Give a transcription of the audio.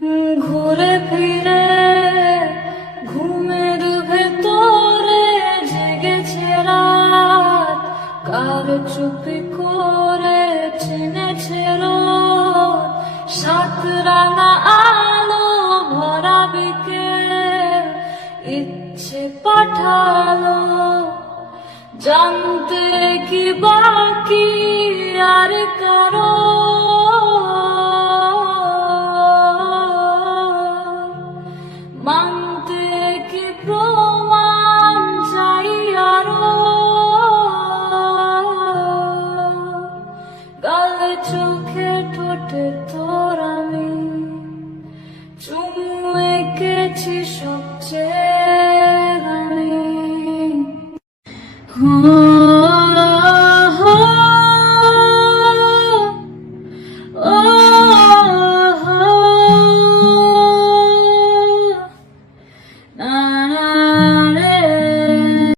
ঘুরে ফিরে ঘুমের ভেতরে জেগেছে রাত, কার চুপি করে চিনেছে রোদ। সাত রাঙা আলো ভরা বিকেল ইচ্ছে পাঠালো, জানতে কি বাকি আর কারো